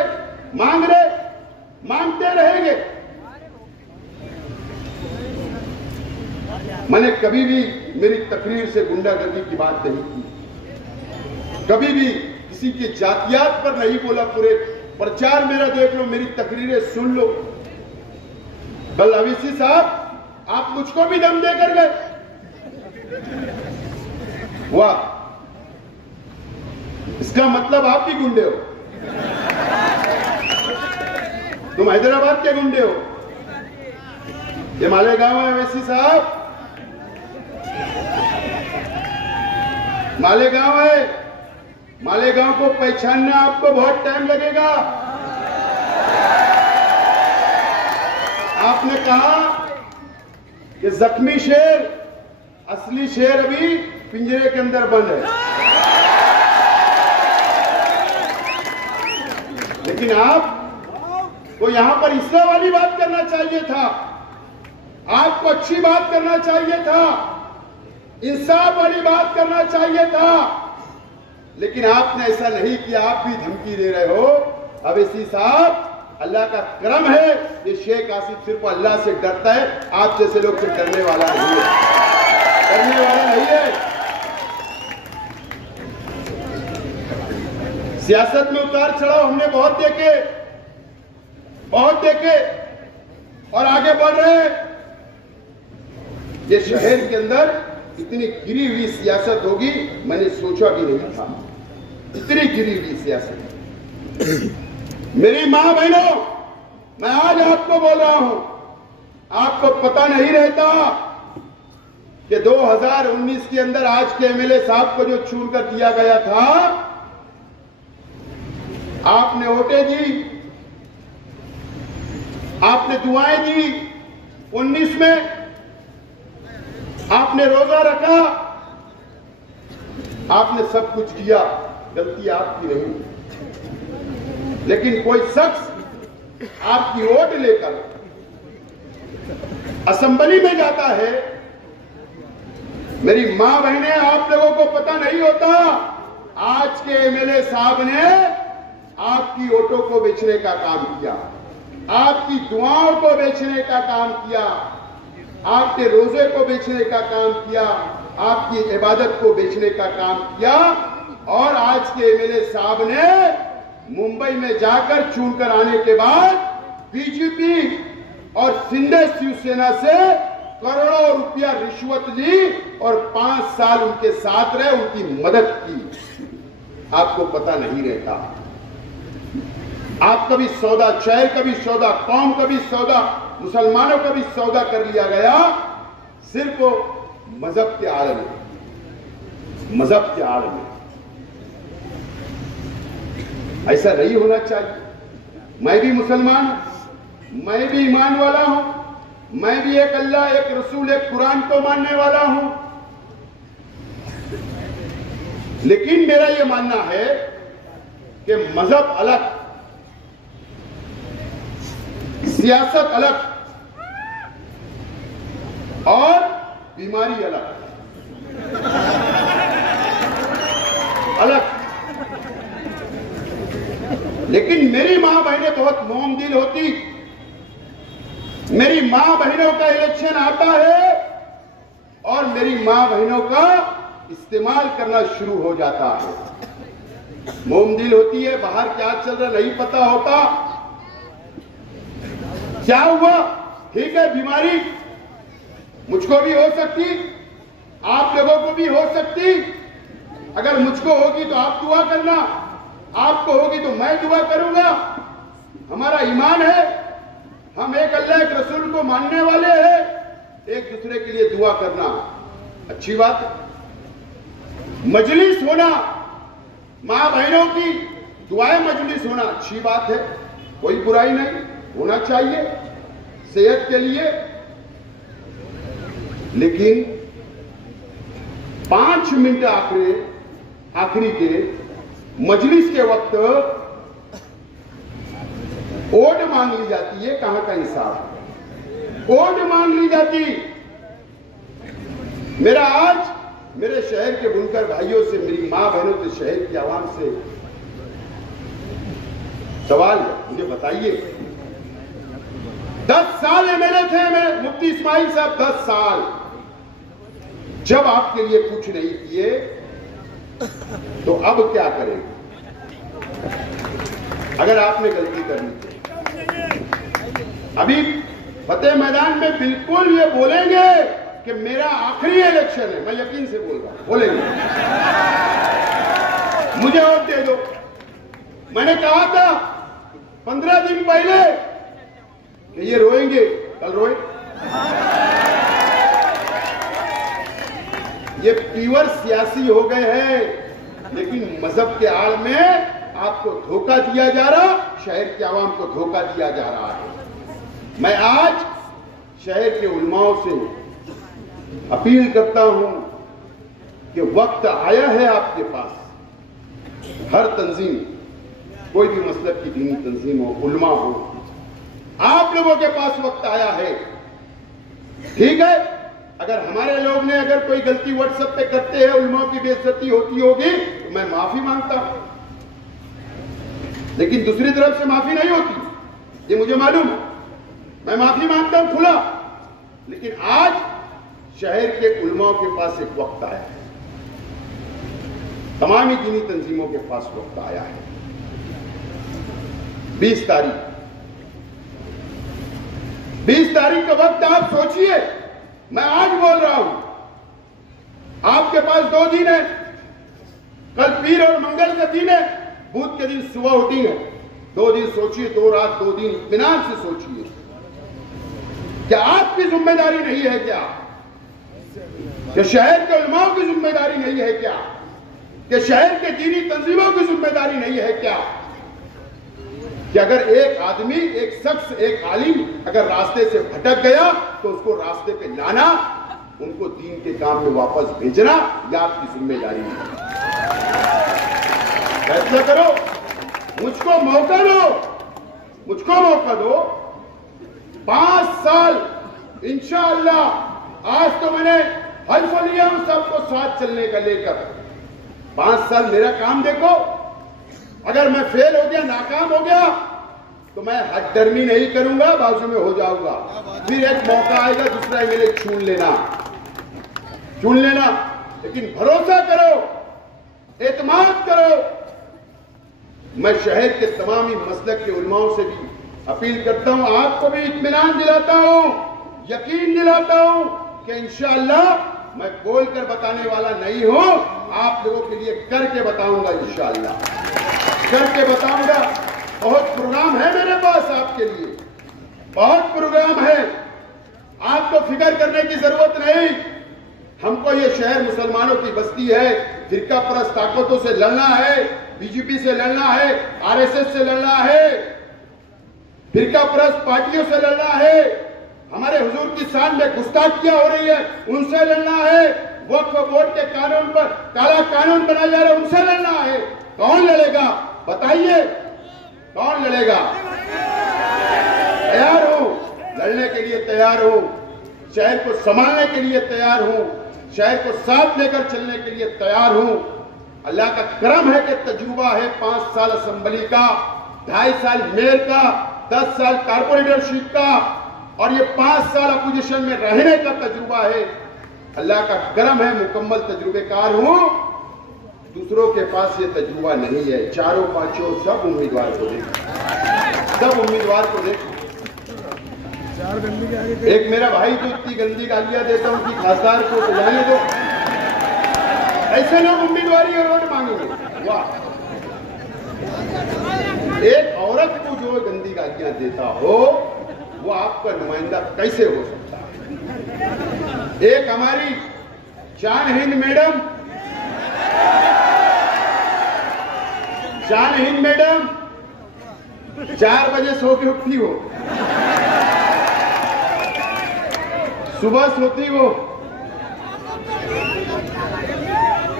रहे, मांगते रहेंगे। मैंने कभी भी मेरी तकरीर से गुंडागर्दी की बात नहीं की, कभी भी किसी की जातियात पर नहीं बोला। पूरे प्रचार मेरा देख लो, मेरी तकरीरें सुन लो। कल अवीसी साहब आप मुझको भी दम देकर गए, वाह, इसका मतलब आप भी गुंडे हो, तुम हैदराबाद के गुंडे हो। ये मालेगांव है अवीसी साहब, मालेगांव है। मालेगांव को पहचानना आपको बहुत टाइम लगेगा। आपने कहा कि जख्मी शेर, असली शेर अभी पिंजरे के अंदर बंद है, लेकिन आपको यहां पर हिस्सा वाली बात करना चाहिए था, आपको अच्छी बात करना चाहिए था, इंसाफ वाली बात करना चाहिए था, लेकिन आपने ऐसा नहीं किया। आप भी धमकी दे रहे हो। अवैसी साहब, अल्लाह का करम है, ये शेख आसिफ सिर्फ अल्लाह से डरता है, आप जैसे लोग से डरने वाला नहीं है, डरने वाला नहीं है। सियासत में उतार चढ़ाव हमने बहुत देखे और आगे बढ़ रहे हैं। ये शहर के अंदर इतनी गिरी हुई सियासत होगी मैंने सोचा भी नहीं था, इतनी गिरी हुई सियासत। मेरी मां बहनों, मैं आज आपको बोल रहा हूं, आपको पता नहीं रहता कि 2019 के अंदर आज के एमएलए साहब को जो चुन कर दिया गया था, आपने वोटें दी, आपने दुआएं दी। 19 में आपने रोजा रखा, आपने सब कुछ किया, गलती आपकी नहीं, लेकिन कोई शख्स आपकी वोट लेकर असेंबली में जाता है। मेरी मां बहनें, आप लोगों को पता नहीं होता, आज के एमएलए साहब ने आपकी वोटों को बेचने का काम किया, आपकी दुआओं को बेचने का काम किया, आपके रोजे को बेचने का काम किया, आपकी इबादत को बेचने का काम किया। और आज के एमएलए साहब ने मुंबई में जाकर चुनकर आने के बाद बीजेपी और शिंदे शिवसेना से करोड़ों रुपया रिश्वत ली और 5 साल उनके साथ रहे, उनकी मदद की। आपको पता नहीं रहता, आप कभी सौदा शहर का भी सौदा, कौम का भी सौदा, मुसलमानों का भी सौदा कर लिया गया, सिर्फ मजहब के आड़ में, मजहब के आड़ में। ऐसा नहीं होना चाहिए। मैं भी मुसलमान हूं, मैं भी ईमान वाला हूं, मैं भी एक अल्लाह, एक रसूल, एक कुरान को मानने वाला हूं, लेकिन मेरा यह मानना है कि मजहब अलग, सियासत अलग और बीमारी अलग अलग। लेकिन मेरी मां बहनें बहुत मोम दिल होती, मेरी मां बहनों का इलेक्शन आता है और मेरी मां बहनों का इस्तेमाल करना शुरू हो जाता है। मोम दिल होती है, बाहर क्या चल रहा नहीं पता होता, क्या हुआ, ठीक है, बीमारी मुझको भी हो सकती, आप लोगों को भी हो सकती। अगर मुझको होगी तो आप दुआ करना, आपको होगी तो मैं दुआ करूंगा। हमारा ईमान है, हम एक अल्लाह, एक रसूल को मानने वाले हैं, एक दूसरे के लिए दुआ करना अच्छी बात है। मजलिस होना, मां बहनों की दुआएं मजलिस होना अच्छी बात है, कोई बुराई नहीं, होना चाहिए सेहत के लिए। लेकिन 5 मिनट आखिरी के मजलिस के वक्त वोट मांग ली जाती है, कहां का इंसाफ? वोट मांग ली जाती। मेरा आज मेरे शहर के बुनकर भाइयों से, मेरी मां बहनों से, शहर की आवाम से सवाल है, मुझे बताइए, 10 साल एमएलए थे मेरे मुफ्ती इस्माइल साहब, 10 साल, जब आपके लिए कुछ नहीं किए तो अब क्या करेंगे अगर आपने गलती करनी थी? अभी फतेह मैदान में बिल्कुल ये बोलेंगे कि मेरा आखिरी इलेक्शन है, मैं यकीन से बोल रहा हूं, बोलेंगे मुझे वोट दे दो। मैंने कहा था 15 दिन पहले कि ये रोएंगे, कल रोए। ये पीवर सियासी हो गए हैं, लेकिन मजहब के आड़ में आपको धोखा दिया जा रहा, शहर के आवाम को धोखा दिया जा रहा है। मैं आज शहर के उलमाओं से अपील करता हूं कि वक्त आया है आपके पास, हर तंजीम, कोई भी मसलब की दीनी तंजीम हो, उलमा हो, आप लोगों के पास वक्त आया है। ठीक है, अगर हमारे लोग ने अगर कोई गलती व्हाट्सएप पे करते हैं, उलमाओं की बेइज्जती होती होगी, तो मैं माफी मांगता हूं, लेकिन दूसरी तरफ से माफी नहीं होती, ये मुझे मालूम है। मैं माफी मांगता हूं खुला, लेकिन आज शहर के उलमाओं के पास एक वक्त आया है, तमामी दीनी तंजीमों के पास वक्त आया है। 20 तारीख का वक्त आप सोचिए, मैं आज बोल रहा हूं, आपके पास 2 दिन है, कल पीर और मंगल का दिन है, बुध के दिन सुबह उठेंगे, 2 दिन सोचिए, 2 रात 2 दिन इत्मीनान से सोचिए। क्या आपकी जिम्मेदारी नहीं है क्या? कि शहर के उलमाओं की जिम्मेदारी नहीं है क्या? कि शहर के दीनी तंजीमों की जिम्मेदारी नहीं है क्या? कि अगर एक आदमी, एक शख्स, एक आलिम अगर रास्ते से भटक गया तो उसको रास्ते पे लाना, उनको दीन के काम में वापस भेजना, यह आपकी जिम्मेदारी है। फैसला करो, मुझको मौका दो, मुझको मौका दो। 5 साल इंशाअल्लाह, आज तो मैंने हल्फ लिया हूं सबको साथ चलने का लेकर। 5 साल मेरा काम देखो, अगर मैं फेल हो गया, नाकाम हो गया, तो मैं हटदर्मी नहीं करूंगा, बाजू में हो जाऊंगा, फिर एक मौका आएगा, दूसरा एमएलए चुन लेना। लेकिन भरोसा करो, एतमाद करो। मैं शहर के तमामी मसलक के उलमाओं से भी अपील करता हूं, आपको भी इत्मीनान दिलाता हूं, यकीन दिलाता हूं कि इंशाअल्लाह मैं बोलकर बताने वाला नहीं हूं, आप लोगों के लिए करके बताऊंगा, इंशाअल्लाह करके बताऊंगा। बहुत प्रोग्राम है मेरे पास आपके लिए, बहुत प्रोग्राम है, आपको फिक्र करने की जरूरत नहीं। हमको ये शहर मुसलमानों की बस्ती है, फिरका परस्त ताकतों से लड़ना है, बीजेपी से लड़ना है, आरएसएस से लड़ना है, फिरका परस्त पार्टियों से लड़ना है, हमारे हुजूर की शान में गुस्ताखियां हो रही है, उनसे लड़ना है, वक्फ बोर्ड के कानून पर काला कानून बनाया जा रहा है, उनसे लड़ना है। कौन लड़ेगा बताइए, कौन लड़ेगा? तैयार हूं, लड़ने के लिए तैयार हूं, शहर को संभालने के लिए तैयार हूं, शहर को साथ लेकर चलने के लिए तैयार हूं। अल्लाह का करम है कि तजुर्बा है 5 साल असेंबली का, 2.5 साल मेयर का, 10 साल कारपोरेटरशिप का, और ये 5 साल अपोजिशन में रहने का तजुर्बा है। अल्लाह का करम है, मुकम्मल तजुर्बेकार हूं। दूसरों के पास ये तजुर्बा नहीं है। चारों पांचों सब उम्मीदवार को देखो, एक मेरा भाई जो इतनी गंदी गालियां देता हूं कि खासदार को जाने दो, ऐसे लोग उम्मीदवारी और वोट मांगेंगे। वाह, एक औरत को जो गंदी गालियां देता हो वो आपका नुमाइंदा कैसे हो सकता है? एक हमारी जान हिंद मैडम, 4 बजे सो के उठती हो, सुबह सोती हो,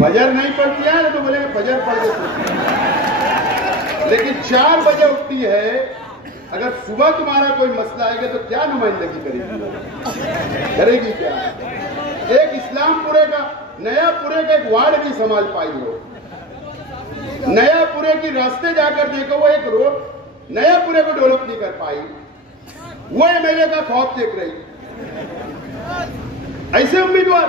फजर नहीं पढ़ती है तो बोले फजर पढ़ के सोती है, लेकिन 4 बजे उठती है, अगर सुबह तुम्हारा कोई मसला आएगा तो क्या नुमाइंदगी करेगी क्या? एक इस्लामपुरे का नयापुरे का एक वार्ड भी संभाल पाई हो, नयापुरे की रास्ते जाकर देखो, वो एक रोड नयापुरे को डेवलप नहीं कर पाई, वो एमएलए का खौफ देख रही। ऐसे उम्मीदवार,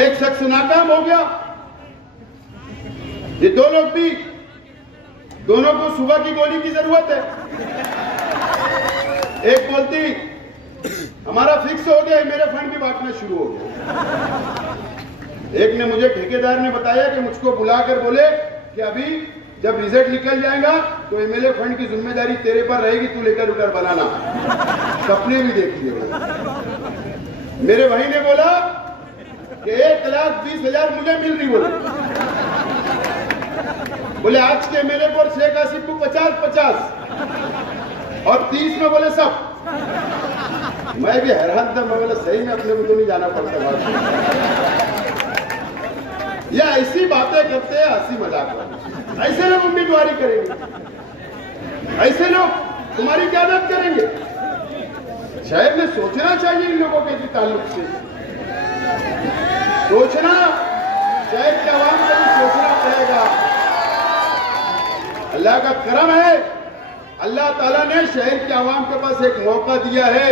एक शख्स नाकाम हो गया, ये दो लोग भी, दोनों को सुबह की गोली की जरूरत है। एक बोलती हमारा फिक्स हो गया, मेरे फंड भी बांटना शुरू हो गया। एक ने मुझे, ठेकेदार ने बताया कि मुझको बुलाकर बोले कि अभी जब रिजल्ट निकल जाएगा तो एमएलए फंड की जिम्मेदारी तेरे पर रहेगी, तू लेकर उधर बनाना। सपने भी देख लिए। मेरे भाई ने बोला कि 1,20,000 मुझे मिल रही, बोले आज के एमएलए को शेख आसिफ को 50-50 और 30 में बोले सब। मैं भी हैरान था, मैं बोला सही में अपने को तो नहीं जाना पड़ता। या ऐसी बातें करते हैं, हंसी मजाक। ऐसे लोग उम्मीदवारी करेंगे, ऐसे लोग तुम्हारी क्या मदद करेंगे? शायद में सोचना चाहिए इन लोगों के ताल्लुक से, सोचना शायद के आवाम को भी सोचना पड़ेगा। अल्लाह का करम है, अल्लाह ताला ने शहर के आवाम के पास एक मौका दिया है।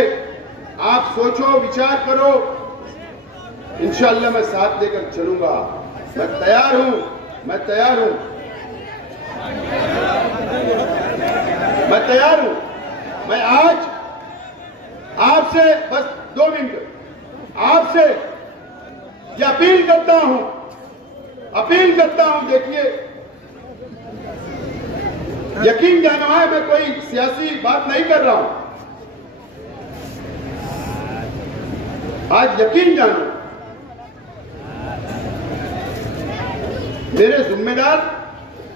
आप सोचो, विचार करो, इंशाअल्लाह मैं साथ लेकर चलूंगा। मैं तैयार हूं, मैं तैयार हूं, मैं तैयार हूं। मैं आज आपसे बस 2 मिनट आपसे ये अपील करता हूं, अपील करता हूं। देखिए, यकीन जानो है, मैं कोई सियासी बात नहीं कर रहा हूं। आज यकीन जानो, मेरे जिम्मेदार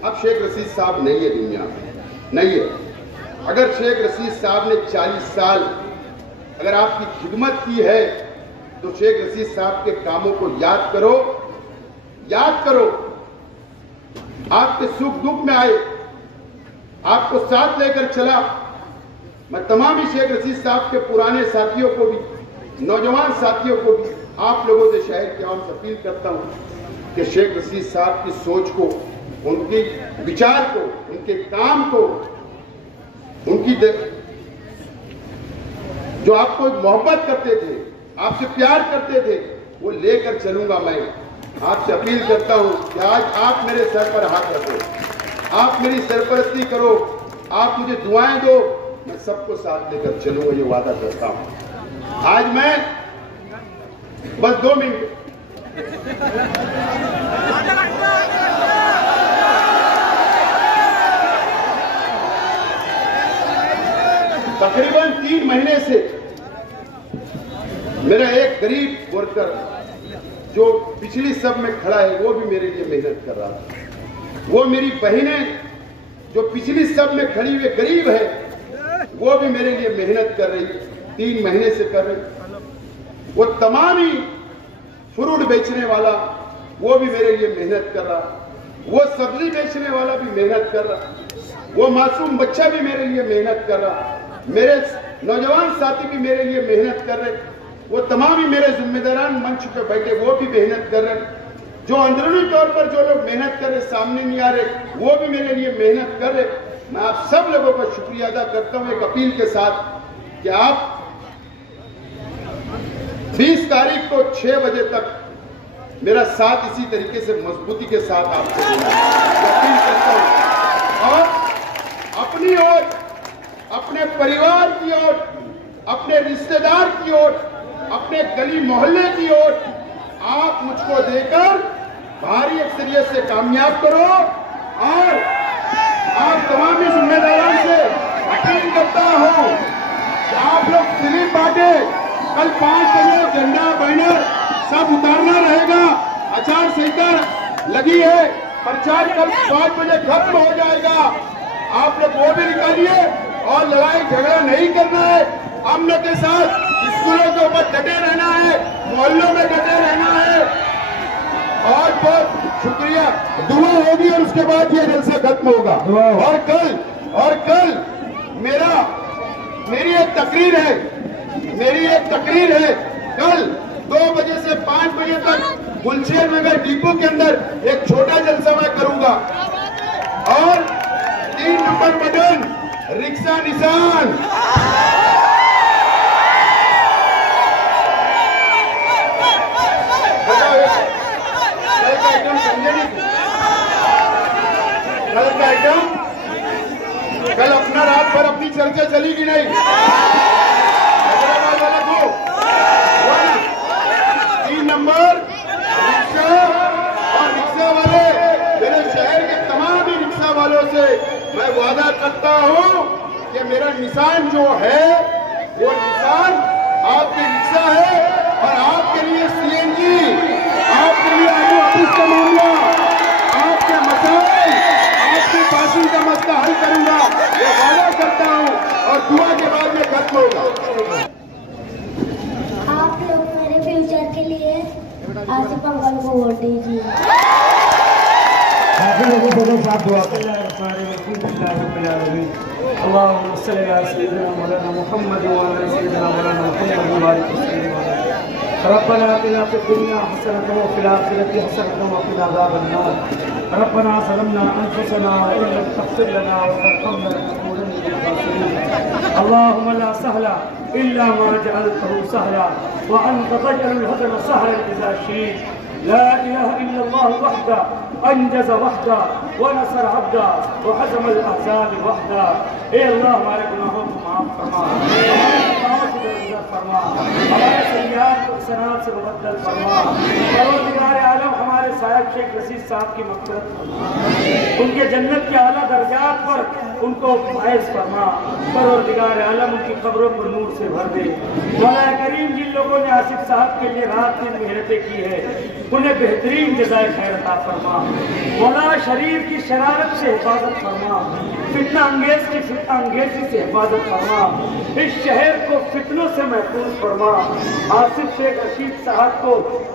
अब शेख रशीद साहब नहीं है, दुनिया में नहीं है। अगर शेख रशीद साहब ने 40 साल अगर आपकी खिदमत की है तो शेख रशीद साहब के कामों को याद करो, याद करो। आपके सुख दुख में आए, आपको साथ लेकर चला। मैं तमाम ही शेख रशीद साहब के पुराने साथियों को भी, नौजवान साथियों को भी, आप लोगों से शहर के आवाम से अपील करता हूं कि शेख रशीद साहब की सोच को, उनके विचार को, उनके काम को, उनकी जो आपको मोहब्बत करते थे, आपसे प्यार करते थे, वो लेकर चलूंगा। मैं आपसे अपील करता हूं कि आज आप मेरे सर पर हाथ रखो, आप मेरी सरपरस्ती करो, आप मुझे दुआएं दो, मैं सबको साथ लेकर चलूंगा, ये वादा करता हूं। आज मैं बस 2 मिनट तकरीबन 3 महीने से मेरा एक गरीब वर्कर जो पिछली सब में खड़ा है, वो भी मेरे लिए मेहनत कर रहा था। वो मेरी बहनें जो पिछली सब में खड़ी हुई गरीब है, वो भी मेरे लिए मेहनत कर रही, 3 महीने से कर रही। वो तमाम ही फ्रूट बेचने वाला, वो भी मेरे लिए मेहनत कर रहा। वो सब्जी बेचने वाला भी मेहनत कर रहा। वो मासूम बच्चा भी मेरे लिए मेहनत कर रहा। मेरे नौजवान साथी भी मेरे लिए मेहनत कर रहे। वो तमाम ही मेरे जिम्मेदारान मंच पे बैठे, वो भी मेहनत कर रहे। जो अंदरूनी तौर पर जो लोग मेहनत कर रहे, सामने नहीं आ रहे, वो भी मेरे लिए मेहनत कर रहे। मैं आप सब लोगों का शुक्रिया अदा करता हूं एक अपील के साथ कि आप 20 तारीख को 6 बजे तक मेरा साथ इसी तरीके से मजबूती के साथ आपको अपील करता हूं। और अपनी ओर, अपने परिवार की ओर, अपने रिश्तेदार की ओर, अपने गली मोहल्ले की ओर आप मुझको देकर भारी अक्सरियत से कामयाब करो। और आप तमाम जिम्मेदारों से अपील करता हूं कि आप लोग स्लिप बांटे। कल 5 बजे झंडा बैनर सब उतारना रहेगा। आचार संहिता लगी है, प्रचार कल 5 बजे खत्म हो जाएगा। आप लोग वो भी निकालिए और लड़ाई झगड़ा नहीं करना है। अमन के साथ स्कूलों के ऊपर डटे रहना है, मोहल्लों में डटे रहना है। और बहुत शुक्रिया, दुआ होगी और उसके बाद ये जलसा खत्म होगा। और कल मेरी एक तकरीर है कल 2 बजे से 5 बजे तक गुलशेर नगर डिपो के अंदर एक छोटा जलसा मैं करूंगा और 3 नंबर बटन रिक्शा निशान कल अपना रात भर अपनी चर्चा चली कि नहीं? हैदराबाद वाले को 3 नंबर रिक्शा और रिक्शा वाले मेरे शहर के तमाम ही रिक्शा वालों से मैं वादा करता हूं कि मेरा निशान जो है वो निशान आपके रिक्शा है और आपके लिए सीएनजी, आपके लिए आलू ऑफिस का मामला, आपके मसाइल, आपके पासिंग का मसला हल करूंगा, ये वादा करता हूं और दुआ के बाद में खत्म होगा। आप लोग मेरे फ्यूचर के लिए आसिफ अंकल को वोट दीजिए। काफी लोगों को साथ दुआ करें। रब्बना आतिना फिद दुनिया हसनतन व फिल आखिरति हसनतन व क़िना अज़ाबन्नार। रब्बना ज़लमना अनफुसना व इन लम तग़फिर लना व तर्हमना लनकूनन्ना मिनल ख़ासिरीन। अल्लाहुम्मा ला सहला इल्ला मा जअलतहु सहला व अंत तजअलुल हज़न सहलन इज़ा शि'त। ला इलाहा इल्लल्लाहु वहदा अंजज़ वहदा व नसर अब्दा व हज़मल अहज़ाब वहदा। ए अल्लाह हमारे गुनाहों को माफ़ फरमा, फरमा, हमारे सय्याद को सनात से मुबद्दल फरमा। परवरदिगार आलम हमारे साहिब शेख रशीद साहब की मग़फ़िरत फरमा, उनके जन्नत के आला दर्जात पर उनको फायज फरमा। परवरदिगार आलम उनकी कब्रों को नूर से भर दे। मौला करीम जिन लोगों ने आसिफ साहब के लिए रात दिन मेहनतें की है उन्हें बेहतरीन जज़ाए खैर अता फरमा। मौला शरीर की शरारत से हिफाजत फरमा, फितना अंगेज की फितना अंगेजी से हिफाजत फरमा, इस शहर को फितनों से महफूज फरमा। आसिफ शेख रशीद साहब को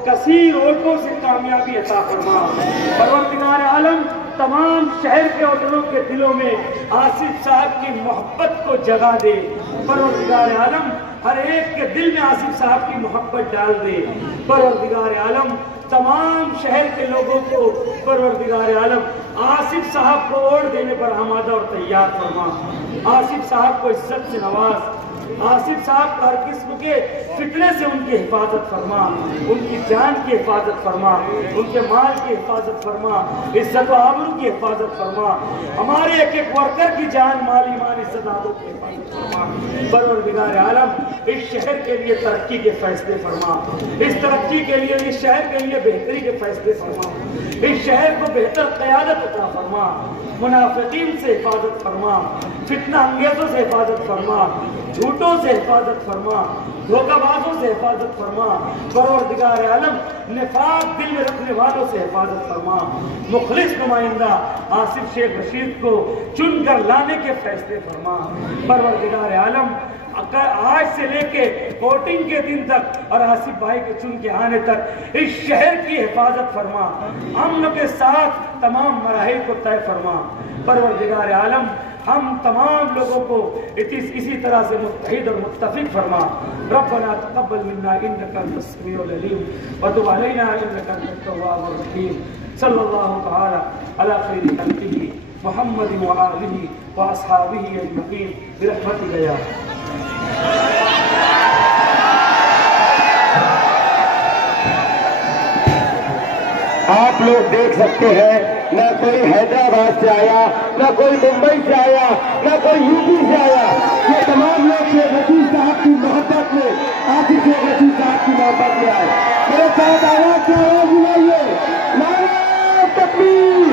कसीर वोटों से कामयाबी अता फरमा। परवरदिगार आलम तमाम शहर के वतनों के दिलों में आसिफ साहब की मोहब्बत को जगा दे। परवरदिगार आलम हर एक के दिल में आसिफ साहब की मोहब्बत डाल दे। परवरदिगार आलम तमाम शहर के लोगों को परवरदिगार आलम आसिफ साहब को वोट देने पर आमादा और तैयार फरमा। आसिफ साहब को इज्जत से नवाज, आसिफ साहब को हर किस्म के फितने से उनकी हिफाजत फरमा, उनकी जान की हिफाजत फरमा, उनके माल की हिफाजत फरमा, इज्जत व आबरू की हिफाजत फरमा। हमारे एक एक वर्कर की जान, माल, ईमान, इज्जत आबरू की हिफाजत फरमा। परवरदिगार आलम इस शहर के लिए तरक्की के फैसले फरमा, इस तरक्की के लिए, इस शहर के लिए बेहतरी के फैसले फरमा, इस शहर को बेहतर क़यादत अता फरमा, मुनाफिकीन से हिफाजत फरमा, फितना अंगेजों से हिफाजत फरमा, झूठों से हिफाजत फरमा, धोखाबाजों से हिफाजत फरमा। परवरदिगार आलम निफाक दिल में रखने वालों से हिफाजत फरमा। मुखलिस नुमाइंदा आसिफ शेख रशीद को चुनकर लाने के फैसले फरमा। परवरदिगार आलम आज से लेके वोटिंग के दिन तक और आसिफ भाई के चुन के आने तक इस शहर की हिफाजत फरमा, अमन के साथ तमाम मराहिल को तय फरमा। परवरदिगार आलम हम तमाम लोगों को इसी तरह से मुत्तहिद और मुत्तफिक फरमा। रब्बना तक़ब्बल मिन्ना इन्नका अंतस समीउल अलीम व तुब अलैना इन्नका अंतत तव्वाबुर रहीम। सल्लल्लाहु तआला अला खैरि खल्क़िही मुहम्मद व आलिहि व अस्हाबिही अजमईन बिरहमतिका या आप लोग देख सकते हैं, न कोई हैदराबाद से आया, न कोई मुंबई से आया, न कोई यूपी से आया। ये तमाम लोग शेख रशीद साहब की मोहब्बत में, आसिफ शेख रशीद साहब की मोहब्बत में आए। मेरे साथ आवाज से आवाज बुलाइए, नारे तकबीर,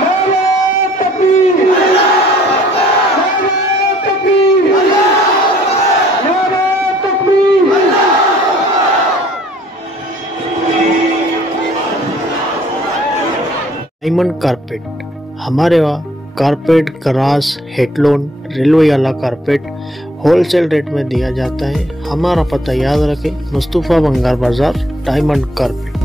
नारे तकबीर, नारे तकबीर, नारे तकबीर। डायमंड कारपेट, हमारे वहाँ कारपेट, ग्रास, हेडलोन, रेलवे वाला कारपेट होलसेल रेट में दिया जाता है। हमारा पता याद रखें, मुस्तफ़ा बंगार बाजार, डायमंड कारपेट।